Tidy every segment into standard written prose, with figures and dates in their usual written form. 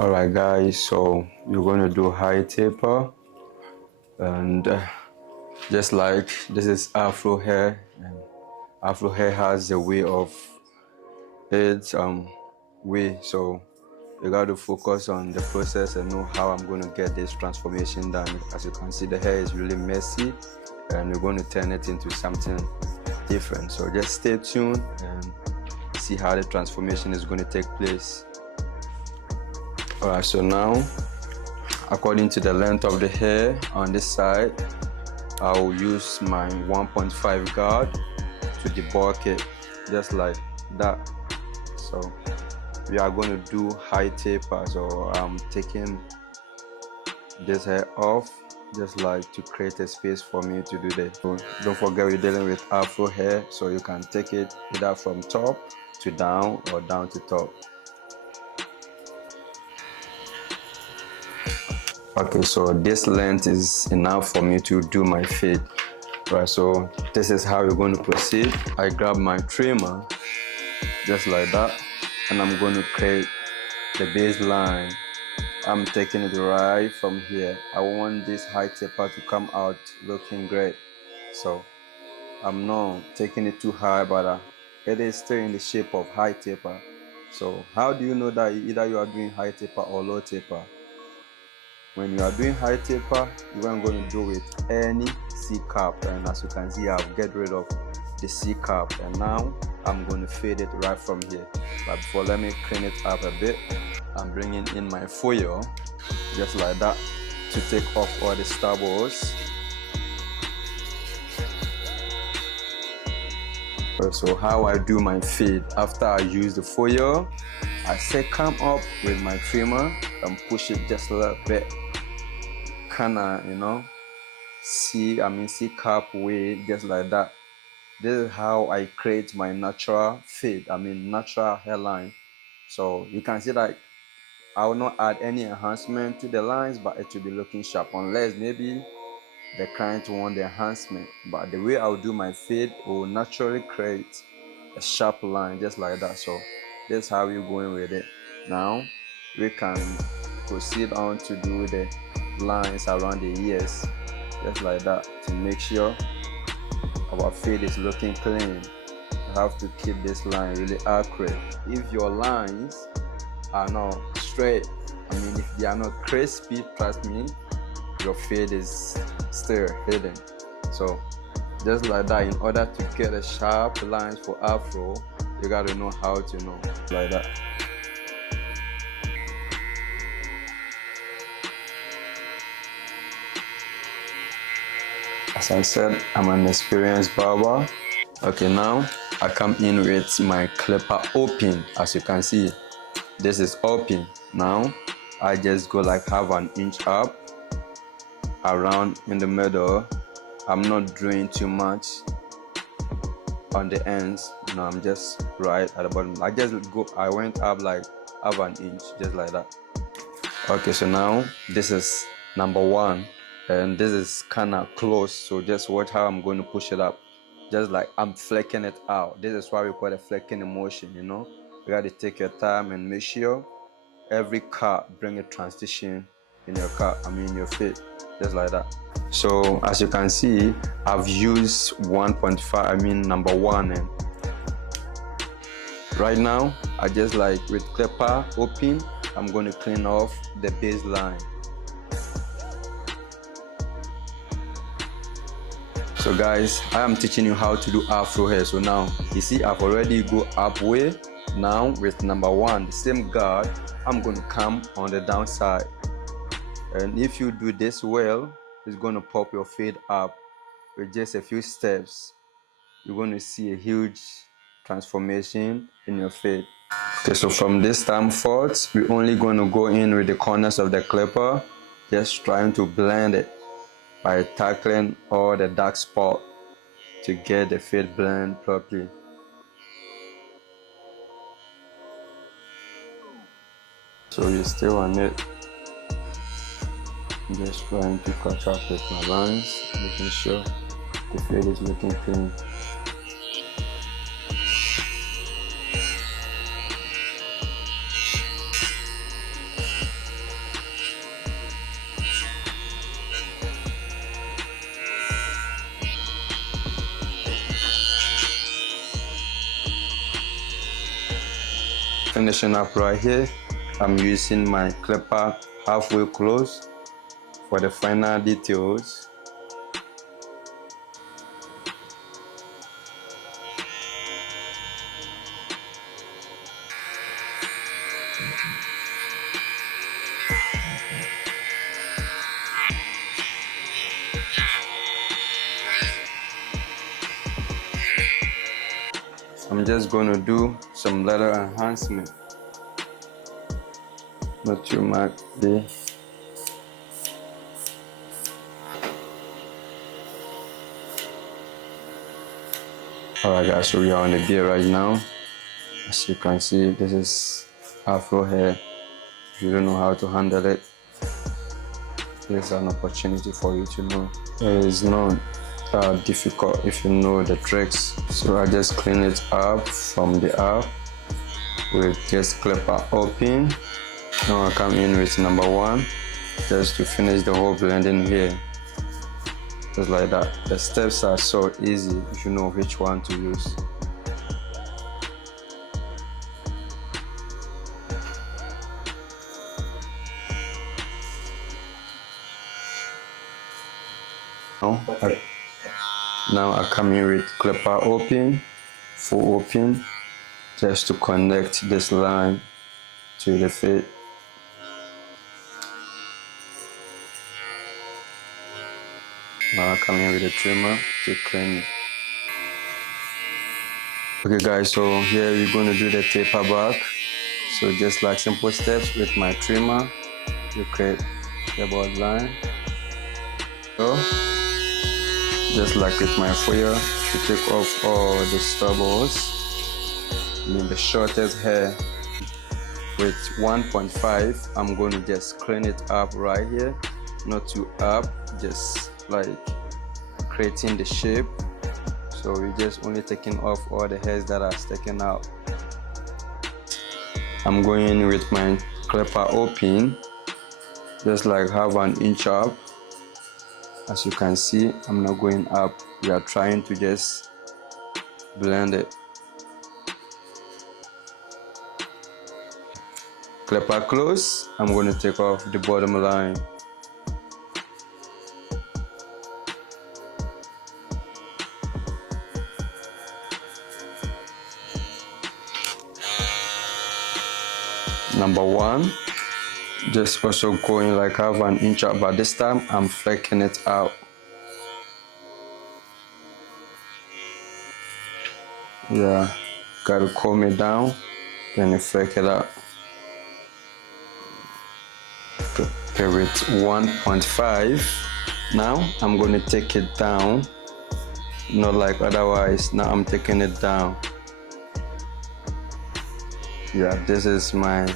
Alright guys, so you're going to do high taper, and just like this is afro hair, and afro hair has a way of its way, so you got to focus on the process and know how I'm going to get this transformation done. As you can see, the hair is really messy and we're going to turn it into something different, so just stay tuned and see how the transformation is going to take place. Alright, so now according to the length of the hair on this side, I'll use my 1.5 guard to debulk it just like that. So we are going to do high taper, so I'm taking this hair off just like to create a space for me to do that. So don't forget we're dealing with afro hair, so you can take it either from top to down or down to top. Okay, so this length is enough for me to do my fade. Right, so this is how we're going to proceed. I grab my trimmer just like that, and I'm going to create the baseline. I'm taking it right from here. I want this high taper to come out looking great, so I'm not taking it too high, but it is still in the shape of high taper. So how do you know that either you are doing high taper or low taper? When you are doing high taper, you are going to do with any C cap, and as you can see, I've get rid of the C cap, and now I'm going to fade it right from here. But before, let me clean it up a bit. I'm bringing in my foil just like that to take off all the stubbles. So how I do my fade, after I use the foil, I say come up with my trimmer and push it just a little bit, kinda, C cap way, just like that. This is how I create my natural fade, natural hairline. So you can see that I will not add any enhancement to the lines, but it will be looking sharp, unless maybe the client want the enhancement. But the way I'll do my fade will naturally create a sharp line just like that. So that's how we're going with it. Now we can proceed on to do the lines around the ears just like that, to make sure our fade is looking clean. You have to keep this line really accurate. If your lines are not straight, if they are not crispy, trust me, your fade is still hidden. So just like that, in order to get a sharp lines for afro, you got to know how to know like that. As I said, I'm an experienced barber. Okay, now I come in with my clipper open. As you can see, this is open. Now I just go like half an inch up around in the middle. I'm not doing too much on the ends. No, I'm just right at the bottom. I went up like half an inch, just like that. Okay, so now this is number one, and this is kind of close, so just watch how I'm going to push it up, just like I'm flecking it out. This is why we call it flecking motion. You got to take your time and make sure every cut bring a transition in your cut, in your fit, just like that. So as you can see, I've used 1.5, number one, and right now I just like with clipper open, I'm going to clean off the baseline. So guys, I am teaching you how to do afro hair. So now you see I've already go up way. Now with number one, the same guard, I'm going to come on the downside, and if you do this well, it's going to pop your fade up with just a few steps. You're going to see a huge transformation in your fade. Okay, so from this time forth, we're only going to go in with the corners of the clipper, just trying to blend it by tackling all the dark spot to get the fade blend properly. So you're still on it, just trying to catch up with my lines, making sure the fade is looking clean. finishing up right here. I'm using my clipper halfway close for the final details. I'm just going to do some letter enhancement. Not too much there. Alright guys, so we are on the beard right now. As you can see, this is afro hair. If you don't know how to handle it, there's an opportunity for you to know. It is not that difficult if you know the tricks. So I just clean it up from the up with just clipper open. Now I come in with number 1 just to finish the whole blending here. Just like that. The steps are so easy if you know which one to use. Now I come in with clipper open, full open, just to connect this line to the fade. Now I come in with a trimmer to clean it. Okay guys, so here we're going to do the taper back. So just like simple steps with my trimmer, you create the board line. So just like with my foyer, to take off all the stubbles, the shortest hair. With 1.5, I'm going to just clean it up right here, not too up, just like creating the shape. So we're just only taking off all the hairs that are sticking out. I'm going in with my clipper open, just like have an inch up. As you can see, I'm not going up. We are trying to just blend it. Clipper close, I'm going to take off the bottom line. Number 1, just also going like half an inch up, but this time I'm flecking it out. Yeah, gotta comb it down, then you fleck it out. Okay, with 1.5, now I'm going to take it down, not like otherwise. Now I'm taking it down. Yeah, this is my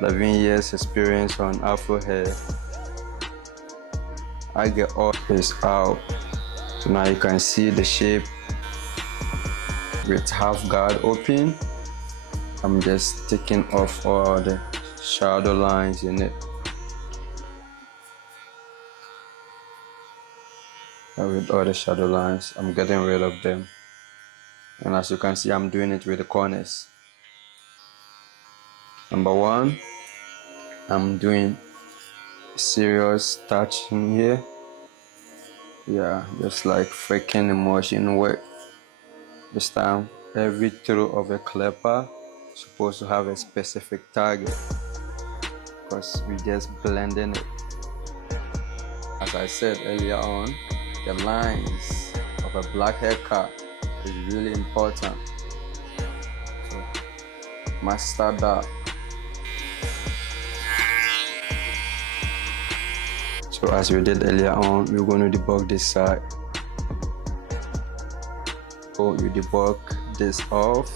11 years experience on afro hair. I get all this out, so now you can see the shape with half guard open. I'm just taking off all the shadow lines in it. And with all the shadow lines, I'm getting rid of them. And as you can see, I'm doing it with the corners. Number 1, I'm doing serious touching here. Yeah, just like freaking emotion work. This time, every throw of a clipper is supposed to have a specific target, because we just blending it. As I said earlier on, the lines of a black haircut is really important. So master that. So as we did earlier on, we're going to debug this side. So you debug this off.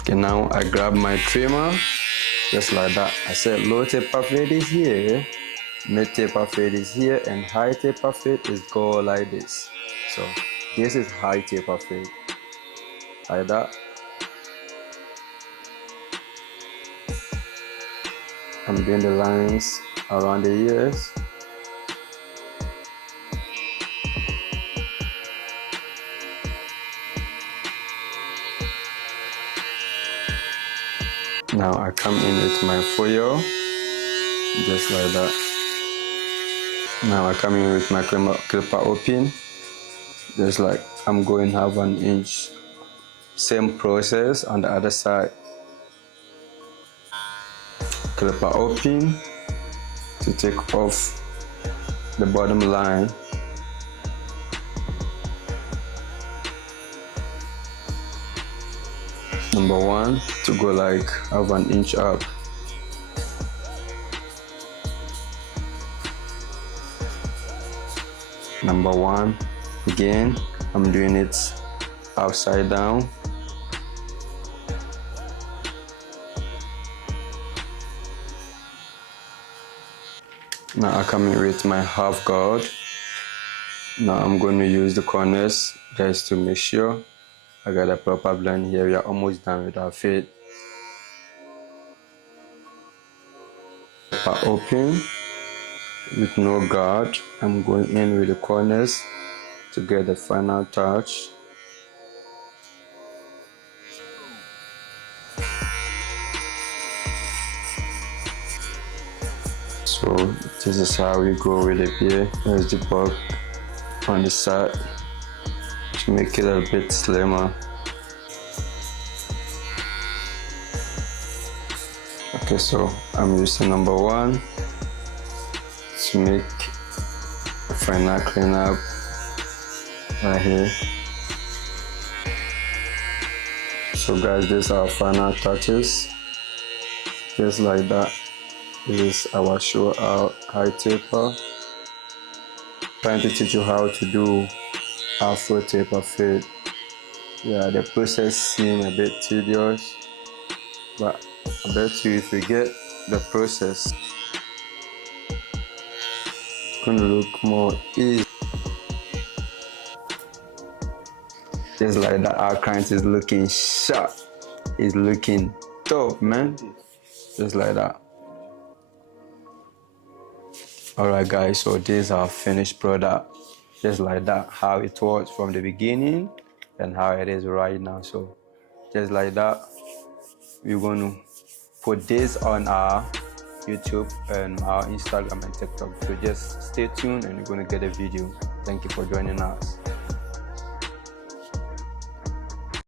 Okay, now I grab my trimmer, just like that. I said low taperfade is here, mid taperfade is here, and high taperfade is go like this. So this is high taperfade, like that. I'm doing the lines around the ears. Now I come in with my foil, just like that. Now I come in with my clipper open, just like I'm going 1/2 inch. Same process on the other side. Clipper open to take off the bottom line. Number 1 to go like 1/2 inch up. Number 1 again, I'm doing it upside down. Now I come in with my half guard. Now I'm going to use the corners just to make sure I got a proper blend here. We are almost done with our fade. Open with no guard. I'm going in with the corners to get the final touch. So this is how we go with it here. There's the bulb on the side to make it a bit slimmer. Okay, so I'm using number 1 to make a final cleanup right here. So guys, these are our final touches, just like that. This is our show out high taper. Trying to teach you how to do Afro taper fade. Yeah, the process seems a bit tedious, but I bet you if you get the process, it's gonna look more easy. Just like that, our client is looking sharp. It's looking dope, man. Just like that. Alright guys, so this is our finished product. Just like that, how it was from the beginning and how it is right now. So just like that, we're going to put this on our YouTube and our Instagram and TikTok. So just stay tuned and you're going to get a video. Thank you for joining us.